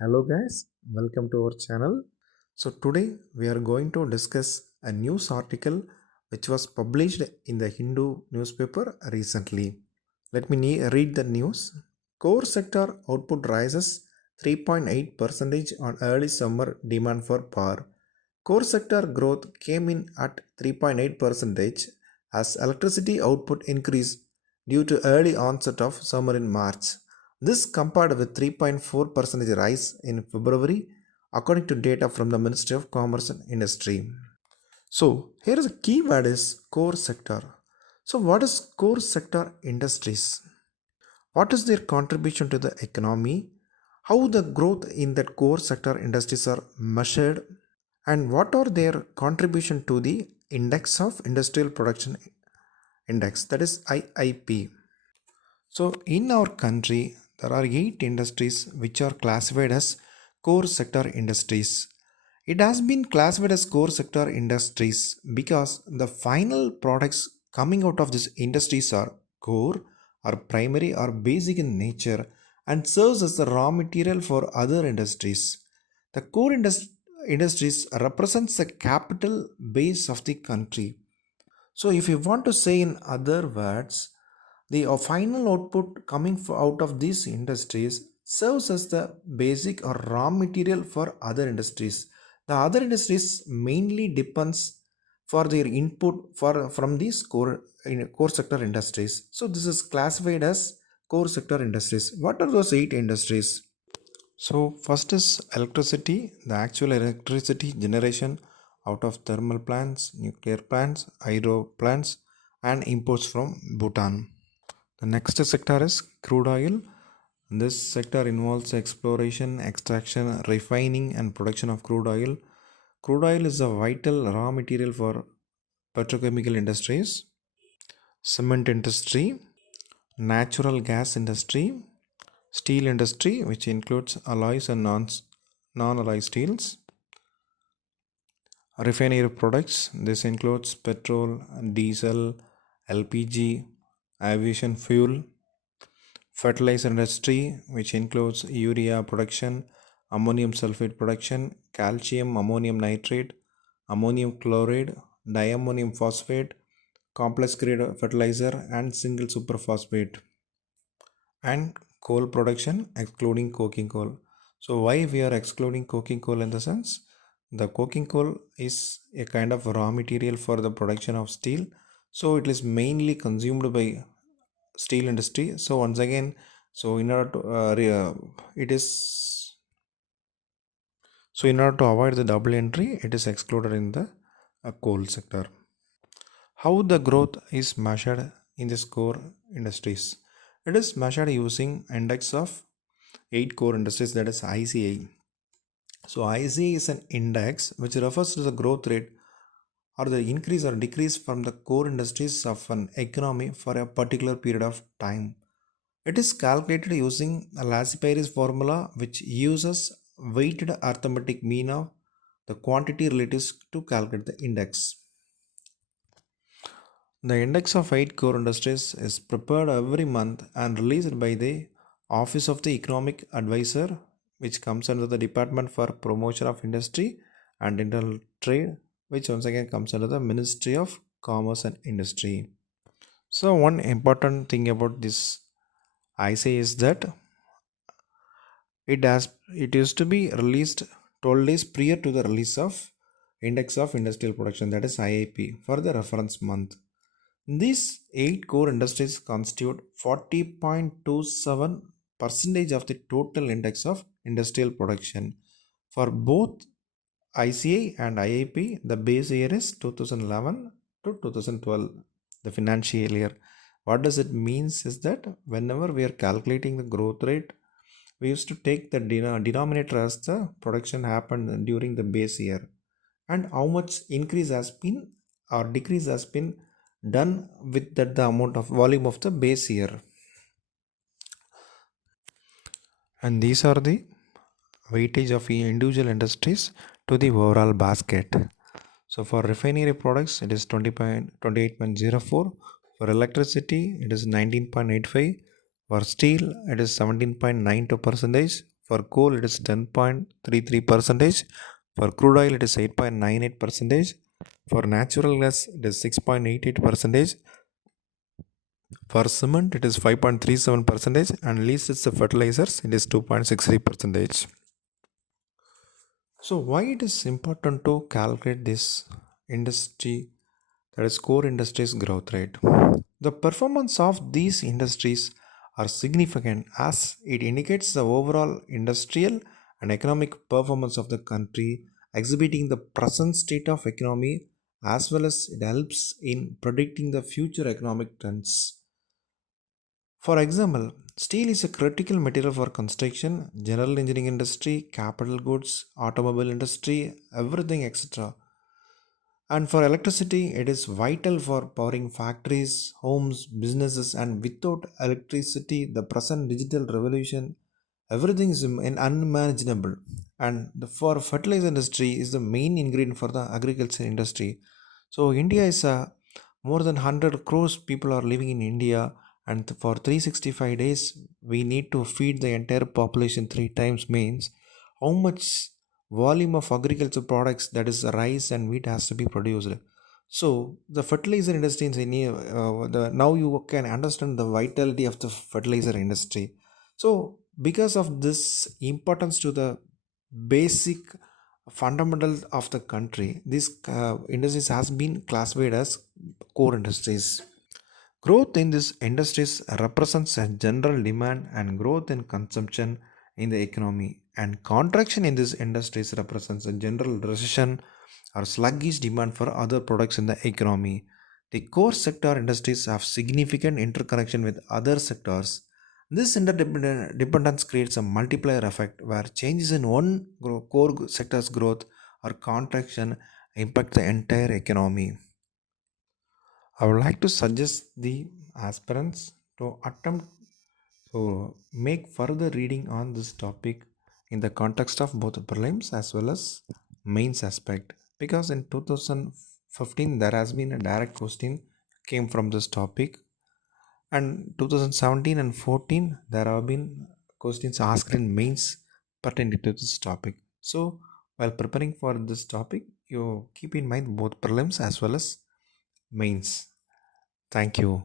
Hello guys, welcome to our channel. So today we are going to discuss a news article which was published in the Hindu newspaper recently. Let me read the news. Core sector output rises 3.8% on early summer demand for power. Core sector growth came in at 3.8% as electricity output increased due to early onset of summer in March. This compared with 3.4% rise in February according to data from the Ministry of Commerce and Industry. So here is a key word is core sector. So what is core sector industries? What is their contribution to the economy? How the growth in that core sector industries are measured and what are their contribution to the index of industrial production index, that is IIP. So in our country there are 8 industries which are classified as core sector industries. It has been classified as core sector industries because the final products coming out of these industries are core or primary or basic in nature and serves as the raw material for other industries. The core industries represents the capital base of the country. So if you want to say in other words, the final output coming out of these industries serves as the basic or raw material for other industries. The other industries mainly depends for their input from these core sector industries. So this is classified as core sector industries. What are those 8 industries? So first is electricity, the actual electricity generation out of thermal plants, nuclear plants, hydro plants and imports from Bhutan. The next sector is crude oil. This sector involves exploration, extraction, refining and production of crude oil. Crude oil is a vital raw material for petrochemical industries, cement industry, natural gas industry, steel industry which includes alloys and non-alloy steels, refinery products. This includes petrol, diesel, LPG, aviation fuel, fertilizer industry which includes urea production, ammonium sulfate production, calcium ammonium nitrate, ammonium chloride, diammonium phosphate, complex grade fertilizer and single superphosphate, and coal production excluding coking coal. So why we are excluding coking coal? In the sense the coking coal is a kind of raw material for the production of steel, so it is mainly consumed by steel industry. So once again, so in order to it is so in order to avoid the double entry, it is excluded in the coal sector. How the growth is measured in this core industries? It is measured using index of 8 core industries, that is ICI. So ICI is an index which refers to the growth rate or the increase or decrease from the core industries of an economy for a particular period of time. It is calculated using a Lacy-Paris formula which uses weighted arithmetic mean of the quantity relatives to calculate the index. The index of 8 core industries is prepared every month and released by the Office of the Economic Advisor, which comes under the Department for Promotion of Industry and Internal Trade, which once again comes under the Ministry of Commerce and Industry. So one important thing about this I say is that it used to be released 12 days prior to the release of Index of Industrial Production, that is IIP, for the reference month. These 8 core industries constitute 40.27 percentage of the total index of industrial production. For both ICI and IIP, the base year is 2011 to 2012, the financial year. What does it means is that whenever we are calculating the growth rate, we used to take the denominator as the production happened during the base year and how much increase has been or decrease has been done with that the amount of volume of the base year. And these are the weightage of individual industries to the overall basket. So for refinery products it is 28.04, for electricity it is 19.85, for steel it is 17.92 percentage, For coal, it is 10.33 percentage. For crude oil, it is 8.98 percentage. For natural gas, it is 6.88 percentage. For cement, it is 5.37 percentage, and least it's the fertilizers, it is 2.63 percentage. So, why it is important to calculate this industry, that is core industries growth rate? The performance of these industries are significant as it indicates the overall industrial and economic performance of the country, exhibiting the present state of economy as well as it helps in predicting the future economic trends. For example, steel is a critical material for construction, general engineering industry, capital goods, automobile industry, everything, etc. And for electricity, it is vital for powering factories, homes, businesses, and without electricity, the present digital revolution, everything is unmanageable. And for fertilizer industry is the main ingredient for the agriculture industry. So India is a more than 100 crores people are living in India, and for 365 days we need to feed the entire population three times means how much volume of agriculture products, that is rice and wheat, has to be produced. So the fertilizer industry in India, now you can understand the vitality of the fertilizer industry. So because of this importance to the basic fundamentals of the country, these industries has been classified as core industries. Growth in these industries represents a general demand and growth in consumption in the economy, and contraction in these industries represents a general recession or sluggish demand for other products in the economy. The core sector industries have significant interconnection with other sectors. This interdependence creates a multiplier effect where changes in one core sector's growth or contraction impact the entire economy. I would like to suggest the aspirants to attempt to make further reading on this topic in the context of both the prelims as well as mains aspect, because in 2015 there has been a direct question came from this topic, and 2017 and 14 there have been questions asked in mains pertaining to this topic. So while preparing for this topic, you keep in mind both prelims as well as mains. Thank you.